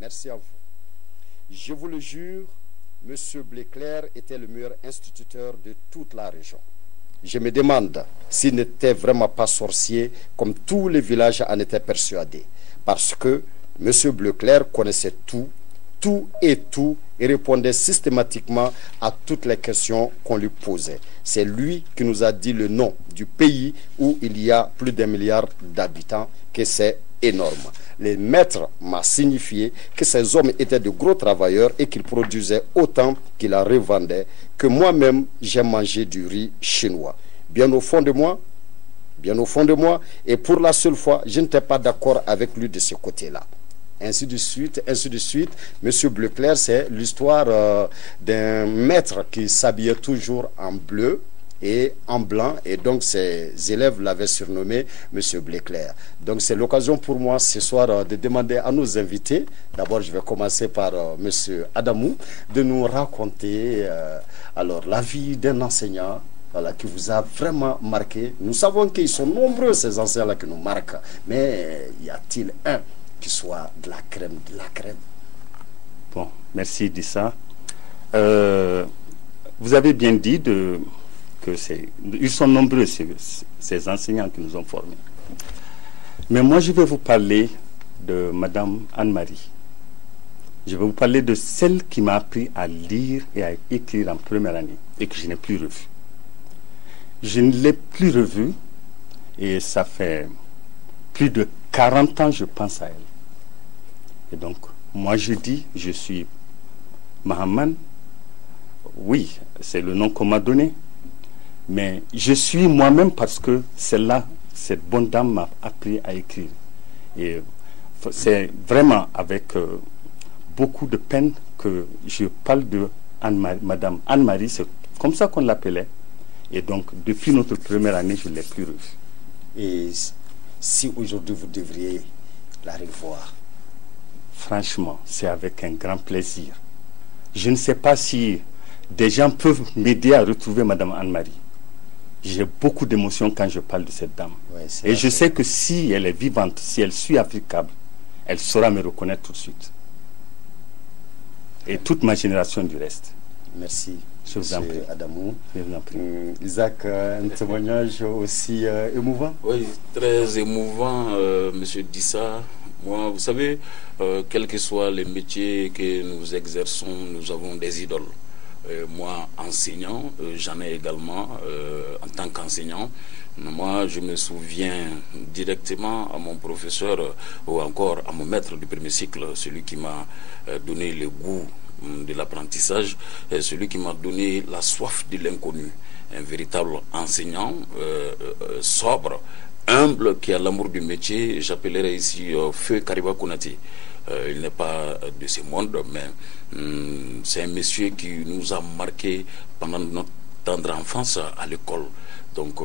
Merci à vous. Je vous le jure, M. Bléclair était le meilleur instituteur de toute la région. Je me demande s'il n'était vraiment pas sorcier, comme tous les villages en étaient persuadés. Parce que M. Bléclair connaissait tout et répondait systématiquement à toutes les questions qu'on lui posait. C'est lui qui nous a dit le nom du pays où il y a plus d'1 milliard d'habitants, que c'est énorme. Le maître m'a signifié que ces hommes étaient de gros travailleurs et qu'ils produisaient autant qu'ils en revendaient, que moi-même j'ai mangé du riz chinois. Bien au fond de moi, et pour la seule fois, je n'étais pas d'accord avec lui de ce côté-là. Ainsi de suite, ainsi de suite. Monsieur Bléclair, c'est l'histoire d'un maître qui s'habillait toujours en bleu et en blanc, et donc ses élèves l'avaient surnommé Monsieur Bléclair. Donc c'est l'occasion pour moi ce soir de demander à nos invités, d'abord je vais commencer par Monsieur Adamou, de nous raconter alors la vie d'un enseignant, voilà, qui vous a vraiment marqué. Nous savons qu'ils sont nombreux ces enseignants-là qui nous marquent, mais y a-t-il un qui soit de la crème de la crème? Bon, merci Dissa. Vous avez bien dit ils sont nombreux ces enseignants qui nous ont formés. Mais moi je vais vous parler de Madame Anne-Marie. Je vais vous parler de celle qui m'a appris à lire et à écrire en première année et que je n'ai plus revue. Je ne l'ai plus revue et ça fait plus de 40 ans je pense à elle. Et donc, moi je dis, je suis Mahaman. Oui, c'est le nom qu'on m'a donné. Mais je suis moi-même parce que celle-là, cette bonne dame m'a appris à écrire. Et c'est vraiment avec beaucoup de peine que je parle de Madame Anne-Marie, c'est comme ça qu'on l'appelait. Et donc, depuis notre première année, je ne l'ai plus revue. Et si aujourd'hui vous devriez la revoir? Franchement, c'est avec un grand plaisir. Je ne sais pas si des gens peuvent m'aider à retrouver Madame Anne-Marie. J'ai beaucoup d'émotions quand je parle de cette dame. Ouais, et je sais que si elle est vivante, si elle suit applicable, elle saura me reconnaître tout de suite. Et toute ma génération du reste. Merci. Je vous en prie. Adamou. Je vous en prie. Isaac, un témoignage aussi émouvant? Oui, très émouvant, Monsieur Dissa. Moi, vous savez, quels que soient les métiers que nous exerçons, nous avons des idoles. Moi, enseignant, j'en ai également en tant qu'enseignant. Moi, je me souviens directement à mon professeur ou encore à mon maître du premier cycle, celui qui m'a donné le goût de l'apprentissage, celui qui m'a donné la soif de l'inconnu. Un véritable enseignant sobre, humble, qui a l'amour du métier. J'appellerai ici Feu Kariba Konaté. Il n'est pas de ce monde, mais c'est un monsieur qui nous a marqué pendant notre tendre enfance à l'école. Donc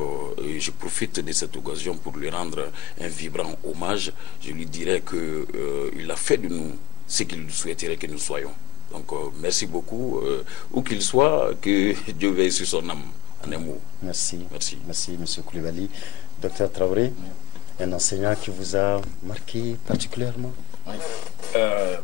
je profite de cette occasion pour lui rendre un vibrant hommage. Je lui dirais qu'il a fait de nous ce qu'il souhaiterait que nous soyons. Donc merci beaucoup, où qu'il soit, que Dieu veille sur son âme, en un mot. Merci. Merci. Merci, M. Koulibaly. Docteur Traoré, un enseignant qui vous a marqué particulièrement? Oui.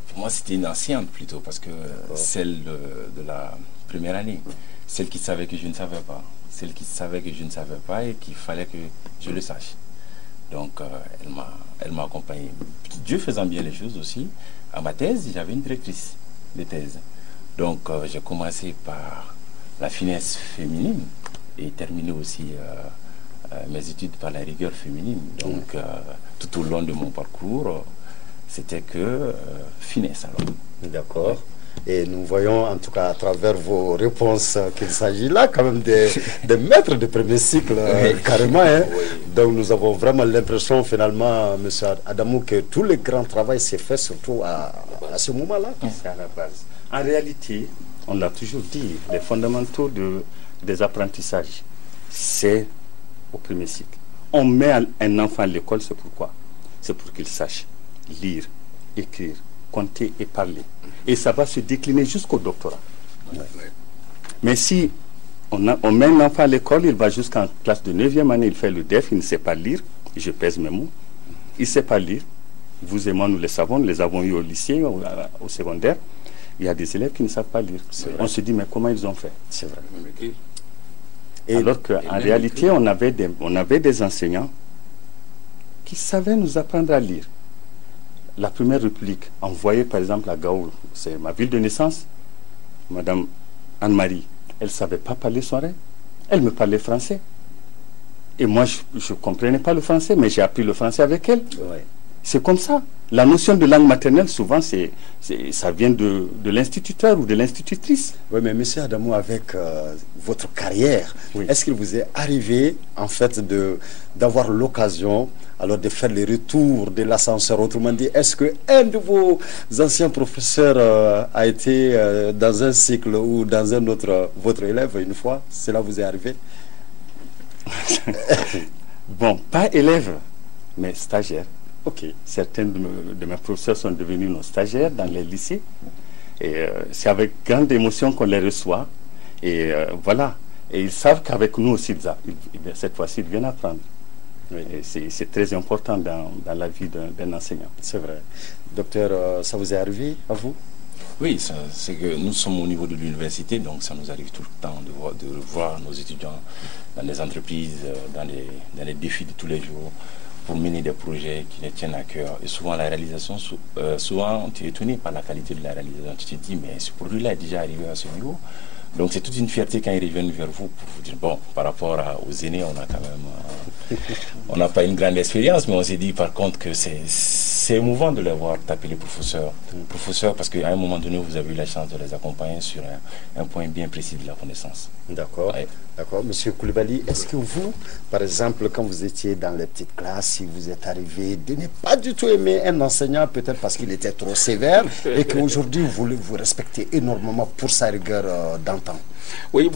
Pour moi, c'était une ancienne plutôt, parce que celle de la première année, celle qui savait que je ne savais pas, celle qui savait que je ne savais pas et qu'il fallait que je le sache. Donc, elle m'a accompagné. Dieu faisant bien les choses aussi, à ma thèse, j'avais une directrice de thèse. Donc, j'ai commencé par la finesse féminine et terminé aussi mes études par la rigueur féminine. Donc, tout au long de mon parcours, c'était que finesse alors. D'accord. Et nous voyons en tout cas à travers vos réponses qu'il s'agit là quand même des maîtres de premier cycle, carrément. Hein. Oui. Donc nous avons vraiment l'impression finalement, M. Adamou, que tout le grand travail s'est fait surtout à ce moment-là. C'est à la base. En réalité, on l'a toujours dit, les fondamentaux des apprentissages, c'est au premier cycle. On met un enfant à l'école, c'est pourquoi? C'est pour qu'il sache lire, écrire, compter et parler. Et ça va se décliner jusqu'au doctorat. Ouais. Mais si on met un enfant à l'école, il va jusqu'en classe de 9e année, il fait le DEF, il ne sait pas lire, je pèse mes mots, il ne sait pas lire, vous et moi, nous les savons, nous les avons eu au lycée, au secondaire. Il y a des élèves qui ne savent pas lire. On se dit, mais comment ils ont fait? C'est vrai. Alors qu'en réalité, on avait des enseignants qui savaient nous apprendre à lire. La Première République envoyait par exemple à Gao, c'est ma ville de naissance, Madame Anne-Marie, elle ne savait pas parler son rêve. Elle me parlait français. Et moi, je ne comprenais pas le français, mais j'ai appris le français avec elle. Ouais. C'est comme ça. La notion de langue maternelle, souvent, ça vient de l'instituteur ou de l'institutrice. Oui, mais M. Adamou, avec votre carrière, Oui. est-ce qu'il vous est arrivé, en fait, d'avoir l'occasion alors de faire les retours de l'ascenseur? Autrement dit, est-ce qu'un de vos anciens professeurs a été dans un cycle ou dans un autre, votre élève, une fois? Cela vous est arrivé? Bon, pas élève, mais stagiaire. Ok. Certains de mes professeurs sont devenus nos stagiaires dans les lycées. Et c'est avec grande émotion qu'on les reçoit. Et voilà. Et ils savent qu'avec nous aussi, cette fois-ci, ils viennent apprendre. Oui. Et c'est très important dans la vie d'un enseignant. C'est vrai. Docteur, ça vous est arrivé à vous? Oui, c'est que nous sommes au niveau de l'université, donc ça nous arrive tout le temps de voir nos étudiants dans les entreprises, dans les défis de tous les jours, pour mener des projets qui les tiennent à cœur. Et souvent, la réalisation, souvent, tu es étonné par la qualité de la réalisation. Tu te dis, mais ce produit-là est déjà arrivé à ce niveau. Donc, c'est toute une fierté quand ils reviennent vers vous pour vous dire, bon, par rapport aux aînés, on a quand même... on n'a pas une grande expérience, mais on s'est dit, par contre, que c'est émouvant de les voir taper les professeurs. Professeurs, parce qu'à un moment donné, vous avez eu la chance de les accompagner sur un point bien précis de la connaissance. D'accord. Ouais. D'accord. Monsieur Koulibaly, est-ce que vous, par exemple, quand vous étiez dans les petites classes, si vous êtes arrivé de ne pas du tout aimer un enseignant, peut-être parce qu'il était trop sévère, et qu'aujourd'hui, vous respectez énormément pour sa rigueur d'antan? Oui,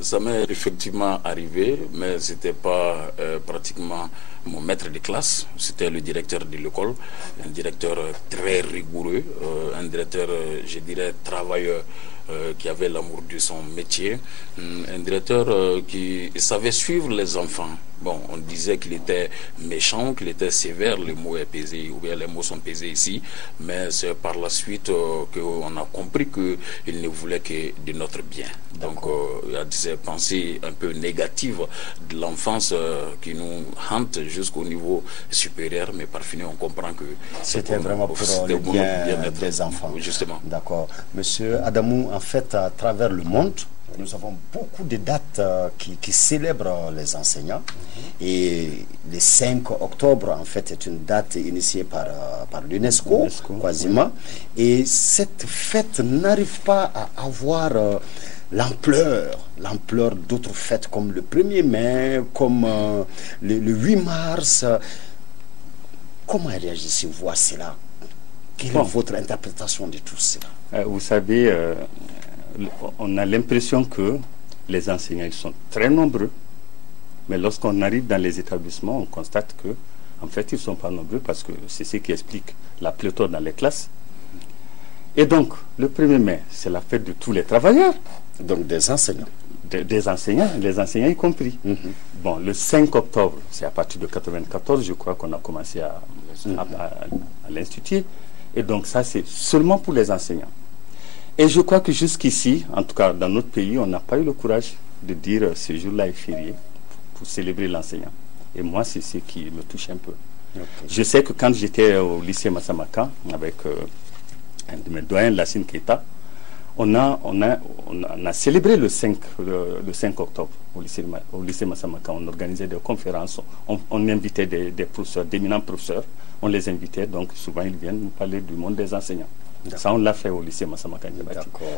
ça m'est effectivement arrivé, mais ce n'était pas pratiquement mon maître de classe, c'était le directeur de l'école, un directeur très rigoureux, un directeur, je dirais, travailleur, qui avait l'amour de son métier, un directeur qui savait suivre les enfants. Bon, on disait qu'il était méchant, qu'il était sévère, le mot est pesé, ou bien les mots sont pesés ici, mais c'est par la suite qu'on a compris qu'il ne voulait que de notre bien. Donc, il y a ces pensées un peu négatives de l'enfance qui nous hantent jusqu'au niveau supérieur, mais par finir, on comprend que c'était vraiment pour le bien des enfants. Oui, justement. D'accord. Monsieur Adamou, en fait, à travers le monde, nous avons beaucoup de dates qui célèbrent les enseignants. Et le 5 octobre, en fait, est une date initiée par l'UNESCO, quasiment. Oui. Et cette fête n'arrive pas à avoir l'ampleur d'autres fêtes comme le 1er mai, comme le 8 mars. Comment réagissez-vous à cela? Quelle est votre interprétation de tout cela? Vous savez, on a l'impression que les enseignants ils sont très nombreux, mais lorsqu'on arrive dans les établissements, on constate que, en fait, ils ne sont pas nombreux parce que c'est ce qui explique la pléthore dans les classes. Et donc, le 1er mai, c'est la fête de tous les travailleurs. Donc des enseignants. Des enseignants, les enseignants y compris. Bon, le 5 octobre, c'est à partir de 1994, je crois qu'on a commencé à l'instituer. Et donc ça, c'est seulement pour les enseignants. Et je crois que jusqu'ici, en tout cas dans notre pays, on n'a pas eu le courage de dire ce jour-là est férié pour célébrer l'enseignant. Et moi, c'est ce qui me touche un peu. Okay. Je sais que quand j'étais au lycée Massamaka, avec un de mes doyens, Lassine Keita, on a célébré le 5 octobre au lycée Massamaka. On organisait des conférences, on invitait des professeurs, d'éminents professeurs. On les invitait, donc souvent ils viennent nous parler du monde des enseignants. Ça, on l'a fait au lycée Massamaka.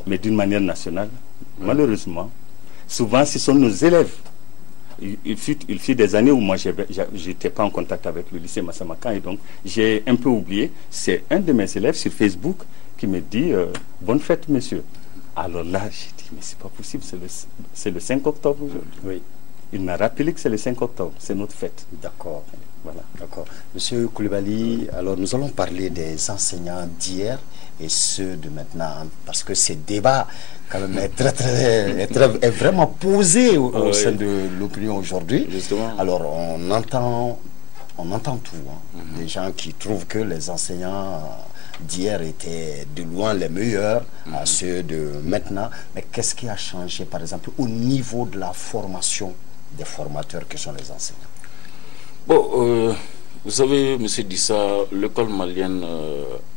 Mais d'une manière nationale, malheureusement, souvent ce sont nos élèves. Il fut des années où moi, je n'étais pas en contact avec le lycée Massamaka, et donc j'ai un peu oublié. C'est un de mes élèves sur Facebook qui me dit « Bonne fête, monsieur ». Alors là, j'ai dit « Mais c'est pas possible, c'est le 5 octobre aujourd'hui. » Oui. Il m'a rappelé que c'est le 5 octobre, c'est notre fête. D'accord. Voilà, d'accord. Monsieur Koulibaly, alors nous allons parler des enseignants d'hier et ceux de maintenant, parce que ce débat quand même est vraiment posé au sein de l'opinion aujourd'hui. Justement. Alors on entend on entend tout. Des gens qui trouvent que les enseignants d'hier étaient de loin les meilleurs à ceux de maintenant. Mais qu'est-ce qui a changé, par exemple, au niveau de la formation des formateurs que sont les enseignants? Bon, vous savez, M. Dissa, l'école malienne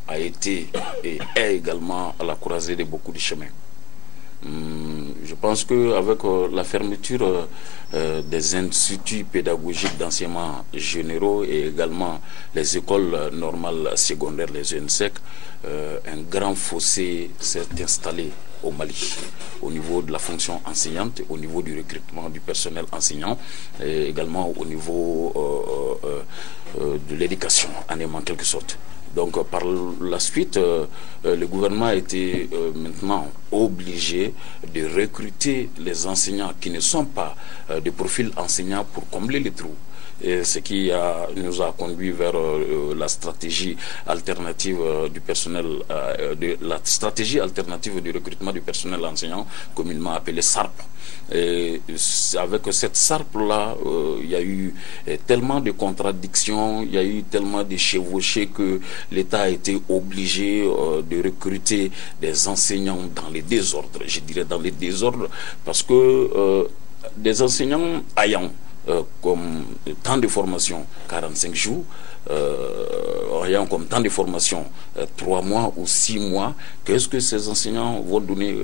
a été et est également à la croisée de beaucoup de chemins. Je pense qu'avec la fermeture des instituts pédagogiques d'enseignement généraux et également les écoles normales secondaires, les ENSEC, un grand fossé s'est installé au Mali, au niveau de la fonction enseignante, au niveau du recrutement du personnel enseignant, et également au niveau de l'éducation, en quelque sorte. Donc par la suite, le gouvernement a été maintenant obligé de recruter les enseignants qui ne sont pas de profil enseignant pour combler les trous. Et ce qui nous a conduit vers la stratégie alternative du personnel, la stratégie alternative du recrutement du personnel enseignant, communément appelée SARP. Et avec cette SARP-là, il y a eu tellement de contradictions, il y a eu tellement de chevauchés que l'État a été obligé de recruter des enseignants dans les désordres. Je dirais dans les désordres parce que des enseignants ayant comme temps de formation 45 jours, ayant comme temps de formation 3 mois ou 6 mois, qu'est-ce que ces enseignants vont donner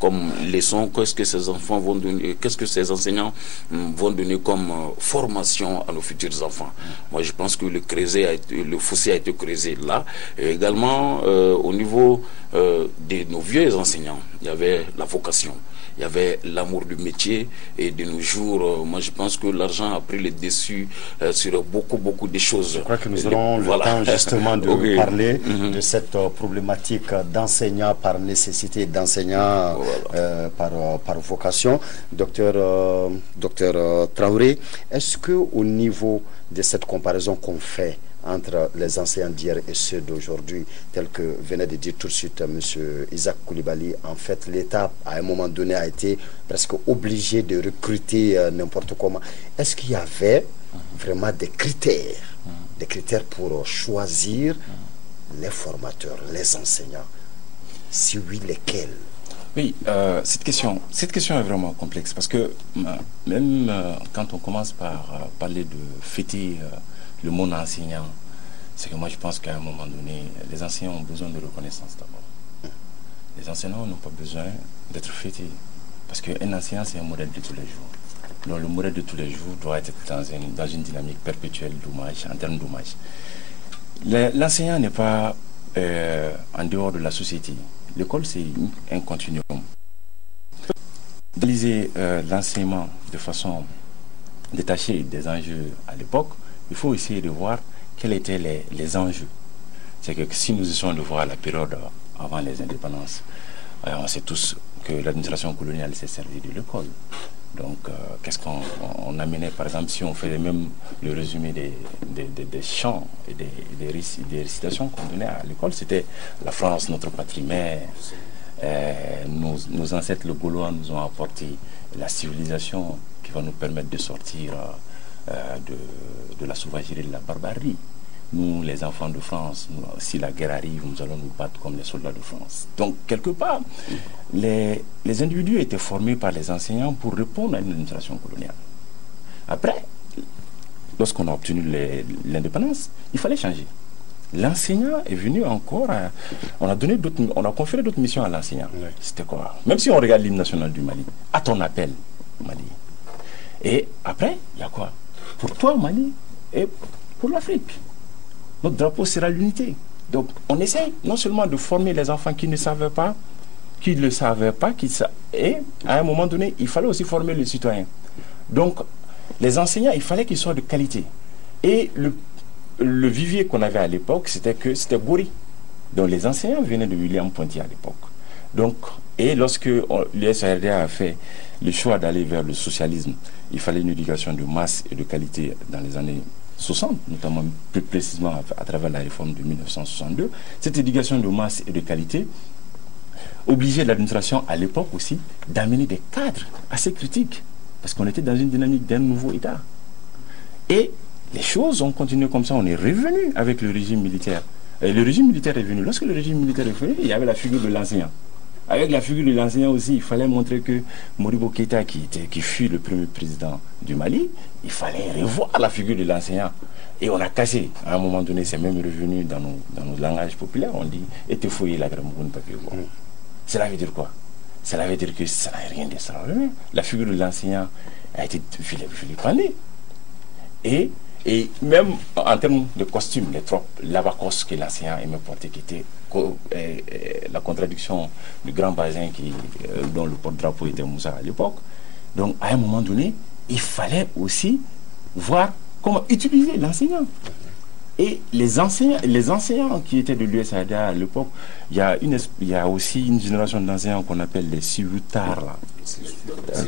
comme leçon, qu'est-ce que ces enfants vont donner, qu'est-ce que ces enseignants vont donner comme formation à nos futurs enfants. Moi je pense que le fossé a été creusé là, et également au niveau de nos vieux enseignants, il y avait la vocation. Il y avait l'amour du métier, et de nos jours, moi je pense que l'argent a pris le dessus sur beaucoup de choses. Je crois que nous aurons le temps justement de parler de cette problématique d'enseignants par nécessité, d'enseignants par vocation. Docteur Traoré, est-ce qu'au niveau de cette comparaison qu'on fait entre les enseignants d'hier et ceux d'aujourd'hui, tels que venait de dire tout de suite M. Isaac Coulibaly, en fait, l'État, à un moment donné, a été presque obligé de recruter n'importe comment. Est-ce qu'il y avait vraiment des critères pour choisir les formateurs, les enseignants? Si oui, lesquels? Oui, cette question est vraiment complexe parce que même quand on commence par parler de fêter le monde enseignant, c'est que moi je pense qu'à un moment donné, les enseignants ont besoin de reconnaissance d'abord. Les enseignants n'ont pas besoin d'être fêtés parce qu'un enseignant c'est un modèle de tous les jours. Donc le modèle de tous les jours doit être dans une dynamique perpétuelle d'hommage, en termes d'hommage. L'enseignant n'est pas en dehors de la société. L'école c'est un continuum. D'analyser l'enseignement de façon détachée des enjeux à l'époque, il faut essayer de voir quels étaient les enjeux. C'est que si nous essayons de voir la période avant les indépendances, on sait tous que l'administration coloniale s'est servie de l'école. Donc, qu'est-ce qu'on amenait, par exemple, si on faisait même le résumé des chants et des récitations qu'on donnait à l'école, c'était la France, notre patrie mère. Nos ancêtres, le Gaulois, nous ont apporté la civilisation qui va nous permettre de sortir de la sauvagerie, de la barbarie. Nous, les enfants de France, si la guerre arrive, nous allons nous battre comme les soldats de France. Donc, quelque part, les individus étaient formés par les enseignants pour répondre à une administration coloniale. Après, lorsqu'on a obtenu l'indépendance, il fallait changer. L'enseignant est venu encore, on a conféré d'autres missions à l'enseignant. Oui. C'était quoi? Même si on regarde l'hymne national du Mali, à ton appel, Mali. Et après, il y a quoi? Pour toi, Mali, et pour l'Afrique. Notre drapeau sera l'unité. Donc, on essaie non seulement de former les enfants qui ne savaient pas, et à un moment donné, il fallait aussi former les citoyens. Donc, les enseignants, il fallait qu'ils soient de qualité. Et le vivier qu'on avait à l'époque, c'était Gori. Donc, les enseignants venaient de William Ponty à l'époque. Donc, et lorsque l'USAID a fait le choix d'aller vers le socialisme, il fallait une éducation de masse et de qualité dans les années 60, notamment plus précisément à travers la réforme de 1962. Cette éducation de masse et de qualité obligeait l'administration à l'époque aussi d'amener des cadres assez critiques, parce qu'on était dans une dynamique d'un nouveau État. Et les choses ont continué comme ça. On est revenu avec le régime militaire. Et le régime militaire est venu. Lorsque le régime militaire est venu, il y avait la figure de l'enseignant. Avec la figure de l'enseignant aussi, il fallait montrer que Modibo Keïta, qui fut le premier président du Mali, il fallait revoir la figure de l'enseignant. Et on a cassé. À un moment donné, c'est même revenu dans nos langages populaires. On dit « et te fouiller la gramoune papier ». Cela veut dire quoi? Cela veut dire que ça n'a rien d'extraordinaire. La figure de l'enseignant a été vilipendée. Et même en termes de costume, les tropes, l'abacos que l'enseignant aimait porter, qui était la contradiction du grand basin dont le porte-drapeau était Moussa à l'époque. Donc, à un moment donné, il fallait aussi voir comment utiliser l'enseignant. Et les enseignants qui étaient de l'USAIDA à l'époque, il y a aussi une génération d'enseignants qu'on appelle les Sivutar.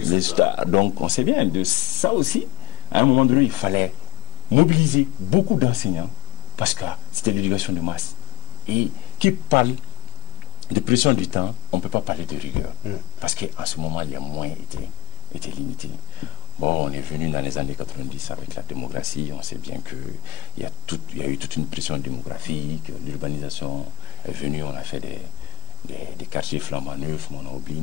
Les stars. Donc, on sait bien de ça aussi. À un moment donné, il fallait mobiliser beaucoup d'enseignants parce que c'était l'éducation de masse. Et qui parle de pression du temps, on ne peut pas parler de rigueur. Parce qu'en ce moment, les moyens étaient limités. Bon, on est venu dans les années 90 avec la démographie. On sait bien qu'il y a eu toute une pression démographique. L'urbanisation est venue, on a fait des quartiers flambant neufs, on a oublié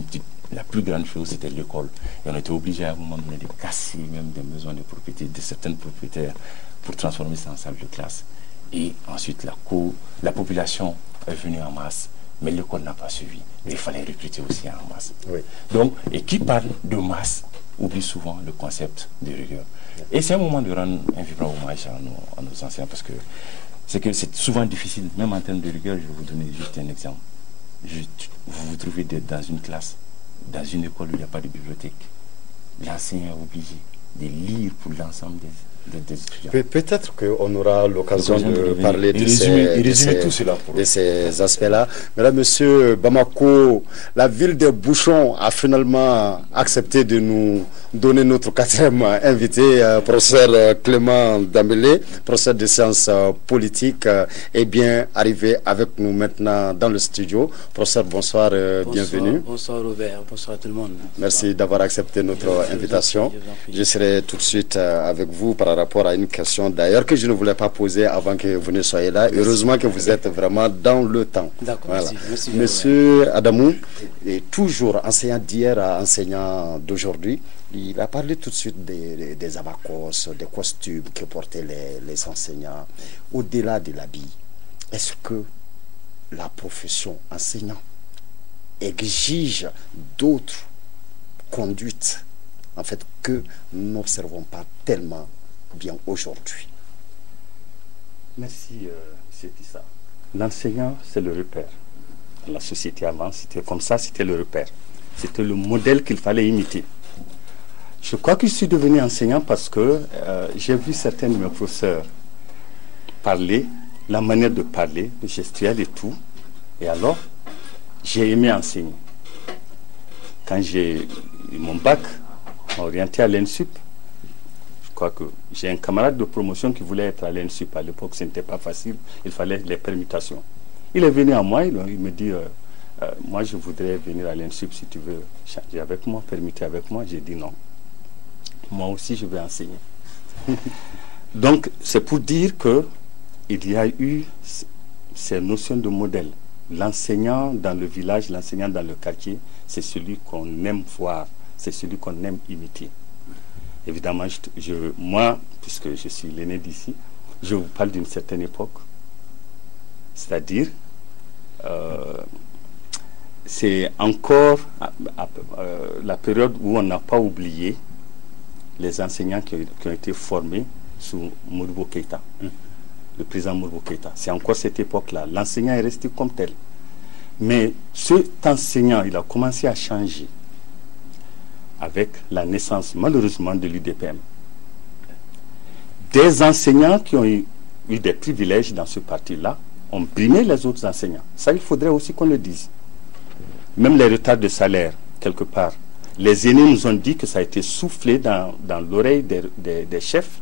la plus grande chose, c'était l'école. Et on était obligé à un moment donné de casser même des maisons de propriété, de certaines propriétaires, pour transformer ça en salle de classe. Et ensuite, la population est venue en masse, mais l'école n'a pas suivi. Il fallait recruter aussi en masse. Oui. Donc, et qui parle de masse oublie souvent le concept de rigueur. Et c'est un moment de rendre un vibrant hommage à nos enseignants, parce que c'est souvent difficile, même en termes de rigueur. Je vais vous donner juste un exemple. Vous vous trouvez dans une classe, dans une école où il n'y a pas de bibliothèque. L'enseignant est obligé de lire pour l'ensemble des étudiants. Peut-être qu'on aura l'occasion de parler de ces aspects-là. Mais là, monsieur Bamako, la ville des bouchons a finalement accepté de nous donner notre quatrième invité, professeur Clément Dambélé, professeur de sciences politiques, est bien arrivé avec nous maintenant dans le studio. Professeur, bonsoir, bienvenue. Bonsoir Robert, bonsoir à tout le monde. Merci d'avoir accepté notre invitation. Je serai tout de suite avec vous par rapport à une question d'ailleurs que je ne voulais pas poser avant que vous ne soyez là. Merci. Heureusement que vous êtes vraiment dans le temps. D'accord, voilà. Merci. Monsieur Adamou est toujours enseignant d'hier à enseignant d'aujourd'hui. Il a parlé tout de suite des abacos, des costumes que portaient les enseignants. Au-delà de l'habit, est-ce que la profession enseignant exige d'autres conduites en fait que nous n'observons pas tellement bien aujourd'hui? Merci, M. Tissa. L'enseignant, c'est le repère. La société avant, c'était comme ça, c'était le repère. C'était le modèle qu'il fallait imiter. Je crois que je suis devenu enseignant parce que j'ai vu certains de mes professeurs parler, la manière de parler, le gestuel et tout. Et alors, j'ai aimé enseigner. Quand j'ai eu mon bac, orienté à l'ENSUP, je crois que j'ai un camarade de promotion qui voulait être à l'ENSUP. À l'époque, ce n'était pas facile, il fallait les permutations. Il est venu à moi, il me dit, moi je voudrais venir à l'ENSUP si tu veux changer avec moi, permuter avec moi. J'ai dit non. Moi aussi, je vais enseigner. Donc, c'est pour dire qu'il y a eu ces notions de modèle. L'enseignant dans le village, l'enseignant dans le quartier, c'est celui qu'on aime voir, c'est celui qu'on aime imiter. Évidemment, moi, puisque je suis l'aîné d'ici, je vous parle d'une certaine époque. C'est-à-dire, c'est encore la période où on n'a pas oublié les enseignants qui ont été formés sous Modibo Keïta, le président Modibo Keïta. C'est encore cette époque-là. L'enseignant est resté comme tel. Mais cet enseignant, il a commencé à changer avec la naissance, malheureusement, de l'UDPM. Des enseignants qui ont eu des privilèges dans ce parti-là ont brimé les autres enseignants. Ça, il faudrait aussi qu'on le dise. Même les retards de salaire, quelque part. Les aînés nous ont dit que ça a été soufflé dans l'oreille des chefs,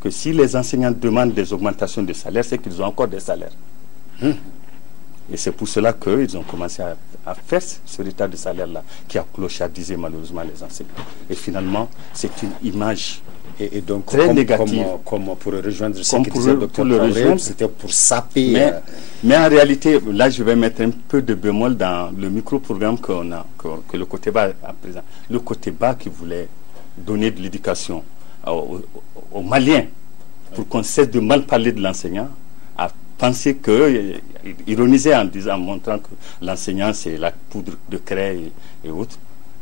que si les enseignants demandent des augmentations de salaire, c'est qu'ils ont encore des salaires. Et c'est pour cela qu'ils ont commencé à faire ce retard de salaire-là, qui a clochardisé malheureusement les enseignants. Et finalement, c'est une image Et donc, très négative. Comme pour rejoindre ce Comme que disait le docteur Traoré, c'était pour saper. Mais en réalité, là, je vais mettre un peu de bémol dans le micro-programme que le côté bas a présent. Le côté bas qui voulait donner de l'éducation aux Maliens pour qu'on cesse de mal parler de l'enseignant, a pensé que, ironisait en montrant que l'enseignant c'est la poudre de craie et autres.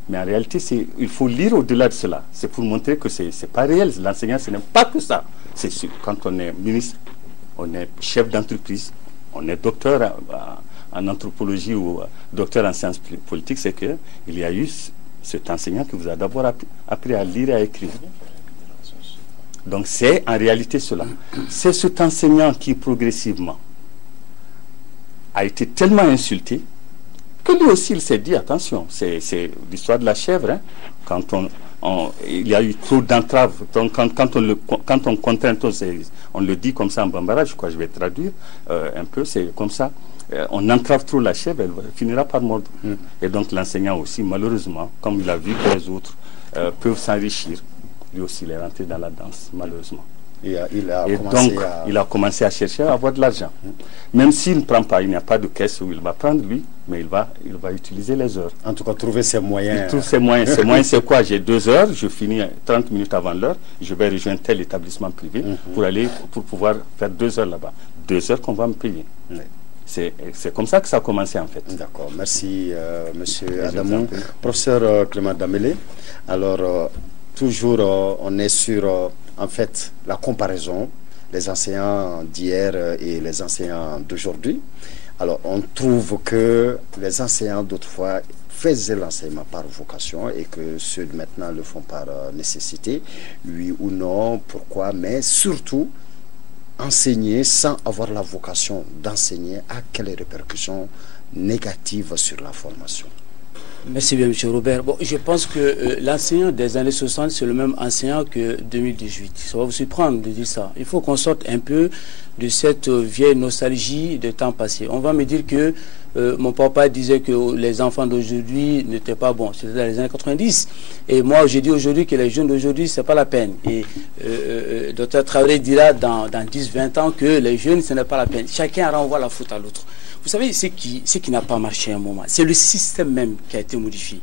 Mais en réalité, il faut lire au-delà de cela. C'est pour montrer que ce n'est pas réel. L'enseignant, ce n'est pas que ça. C'est sûr. Quand on est ministre, on est chef d'entreprise, on est docteur en anthropologie ou docteur en sciences politiques, c'est qu'il y a eu cet enseignant qui vous a d'abord appris à lire et à écrire. Donc c'est en réalité cela. C'est cet enseignant qui progressivement a été tellement insulté que lui aussi il s'est dit attention, c'est l'histoire de la chèvre. Hein. Quand il y a eu trop d'entraves, quand on contraint, on le dit comme ça en bambara, je crois que je vais traduire un peu, c'est comme ça. On entrave trop la chèvre, elle finira par mordre. Et donc l'enseignant aussi, malheureusement, comme il a vu que les autres peuvent s'enrichir, lui aussi il est rentré dans la danse, malheureusement. Il a commencé à chercher à avoir de l'argent. Même s'il ne prend pas, il n'y a pas de caisse où il va prendre lui, mais il va utiliser les heures. En tout cas, trouver ses moyens. Il trouve ses moyens. Ses moyens, c'est quoi? J'ai 2 heures, je finis 30 minutes avant l'heure, je vais rejoindre tel établissement privé pour pouvoir faire 2 heures là-bas. 2 heures qu'on va me payer. C'est comme ça que ça a commencé en fait. D'accord, merci Monsieur Adamou. Professeur Clément Damélé, alors toujours on est sur en fait la comparaison, les enseignants d'hier et les enseignants d'aujourd'hui. Alors on trouve que les enseignants d'autrefois faisaient l'enseignement par vocation et que ceux de maintenant le font par nécessité, oui ou non, pourquoi, mais surtout enseigner sans avoir la vocation d'enseigner a quelles répercussions négatives sur la formation? Merci bien, M. Robert. Bon, je pense que l'enseignant des années 60, c'est le même enseignant que 2018. Ça va vous surprendre de dire ça. Il faut qu'on sorte un peu de cette vieille nostalgie de temps passé. On va me dire que mon papa disait que les enfants d'aujourd'hui n'étaient pas bons. C'était dans les années 90. Et moi, je dis aujourd'hui que les jeunes d'aujourd'hui, c'est pas la peine. Et Dr Traoré dira dans 10-20 ans que les jeunes, ce n'est pas la peine. Chacun renvoie la faute à l'autre. Vous savez, ce qui n'a pas marché à un moment, c'est le système même qui a été modifié.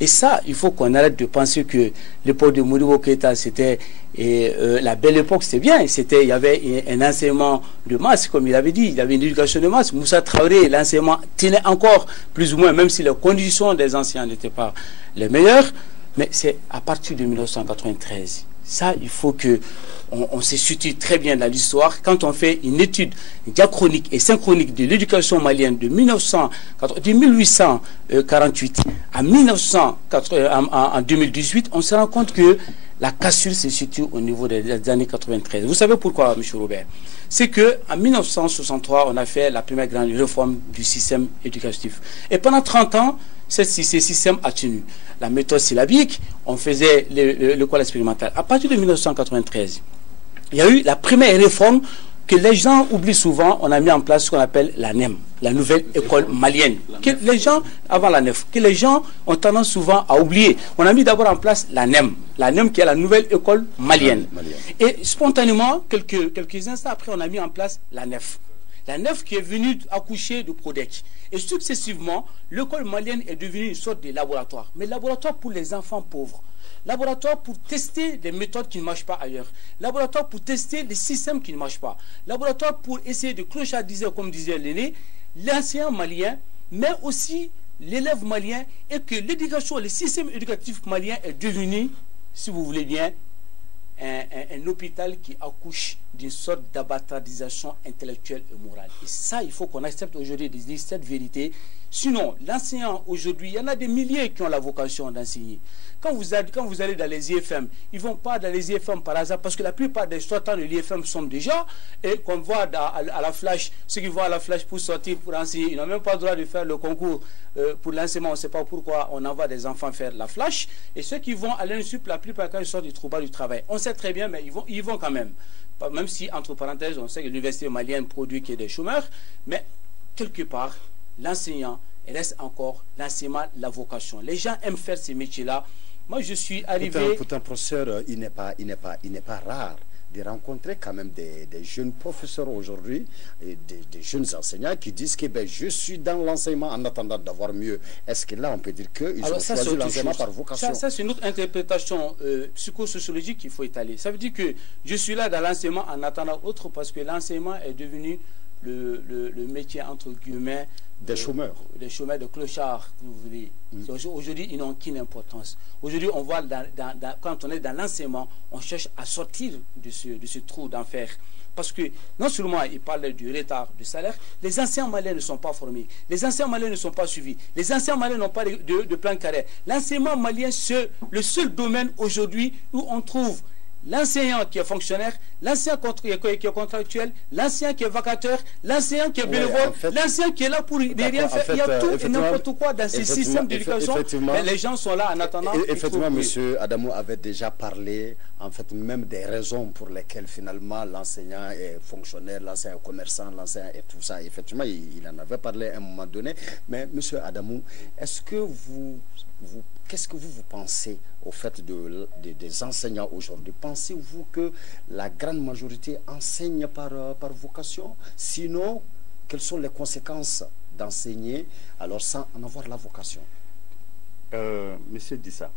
Et ça, il faut qu'on arrête de penser que l'époque de Modibo Keïta, c'était la belle époque, c'était bien. Il y avait un enseignement de masse, comme il avait dit. Il y avait une éducation de masse. Moussa Traoré, l'enseignement tenait encore, plus ou moins, même si les conditions des enseignants n'étaient pas les meilleures. Mais c'est à partir de 1993. Ça, il faut que on se situe très bien dans l'histoire. Quand on fait une étude diachronique et synchronique de l'éducation malienne de 1848 à en 2018, on se rend compte que la cassure se situe au niveau des années 93. Vous savez pourquoi, M. Robert? C'est qu'en 1963, on a fait la première grande réforme du système éducatif. Et pendant 30 ans, ce système a tenu. La méthode syllabique, on faisait l'école expérimentale. À partir de 1993, il y a eu la première réforme que les gens oublient souvent. On a mis en place ce qu'on appelle la NEM, la nouvelle école malienne. Que les gens, avant la NEF, que les gens ont tendance souvent à oublier. On a mis d'abord en place la NEM qui est la nouvelle école malienne. Et spontanément, quelques instants après, on a mis en place la NEF. La NEF qui est venue accoucher de Prodec. Et successivement, l'école malienne est devenue une sorte de laboratoire. Mais laboratoire pour les enfants pauvres. Laboratoire pour tester des méthodes qui ne marchent pas ailleurs. Laboratoire pour tester des systèmes qui ne marchent pas. Laboratoire pour essayer de clochardiser, comme disait l'aîné, l'enseignant malien, mais aussi l'élève malien, et que l'éducation, le système éducatif malien est devenu, si vous voulez bien, un hôpital qui accouche d'une sorte d'abattardisation intellectuelle et morale. Et ça, il faut qu'on accepte aujourd'hui de dire cette vérité. Sinon, l'enseignant aujourd'hui, il y en a des milliers qui ont la vocation d'enseigner. Quand vous allez dans les IFM, ils ne vont pas dans les IFM par hasard, parce que la plupart des sortants de l'IFM sont déjà, et qu'on voit à la flash, ceux qui vont à la flash pour sortir, pour enseigner, ils n'ont même pas le droit de faire le concours pour l'enseignement. On ne sait pas pourquoi on envoie des enfants faire la flash. Et ceux qui vont à l'INSUP, la plupart quand ils sortent du trouble du travail, on sait très bien, mais ils vont quand même. Même si, entre parenthèses, on sait que l'université malienne produit qu'il y a des chômeurs, mais quelque part, l'enseignant reste encore l'enseignement, la vocation. Les gens aiment faire ces métiers-là Moi, je suis arrivé... Pour un professeur, il n'est pas rare de rencontrer quand même des jeunes professeurs aujourd'hui, des jeunes enseignants qui disent que je suis dans l'enseignement en attendant d'avoir mieux. Est-ce que là, on peut dire qu'ils ont choisi l'enseignement par vocation? Ça c'est une autre interprétation psychosociologique qu'il faut étaler. Ça veut dire que je suis là dans l'enseignement en attendant autre parce que l'enseignement est devenu le métier, entre guillemets, des chômeurs. Des chômeurs, de clochards, vous voulez. Aujourd'hui, ils n'ont aucune importance. Aujourd'hui, on voit, quand on est dans l'enseignement, on cherche à sortir de ce trou d'enfer. Parce que non seulement il parle du retard du salaire, les anciens maliens ne sont pas formés, les anciens maliens ne sont pas suivis, les anciens maliens n'ont pas de plan de carrière. L'enseignement malien, c'est le seul domaine aujourd'hui où on trouve l'enseignant qui est fonctionnaire, l'enseignant qui est contractuel, l'enseignant qui est vacataire, l'enseignant qui est bénévole, l'enseignant qui est là pour ne rien faire. Il y a tout et n'importe quoi dans ces systèmes d'éducation. Mais les gens sont là en attendant. Effectivement, M. Adamou avait déjà parlé, en fait, même des raisons pour lesquelles finalement l'enseignant est fonctionnaire, l'enseignant est commerçant, l'enseignant est tout ça. Effectivement, il en avait parlé à un moment donné. Mais M. Adamou, est-ce que qu'est-ce que vous pensez au fait des enseignants aujourd'hui? Pensez-vous que la grande majorité enseigne par vocation? Sinon, quelles sont les conséquences d'enseigner alors sans en avoir la vocation? Monsieur Dissa,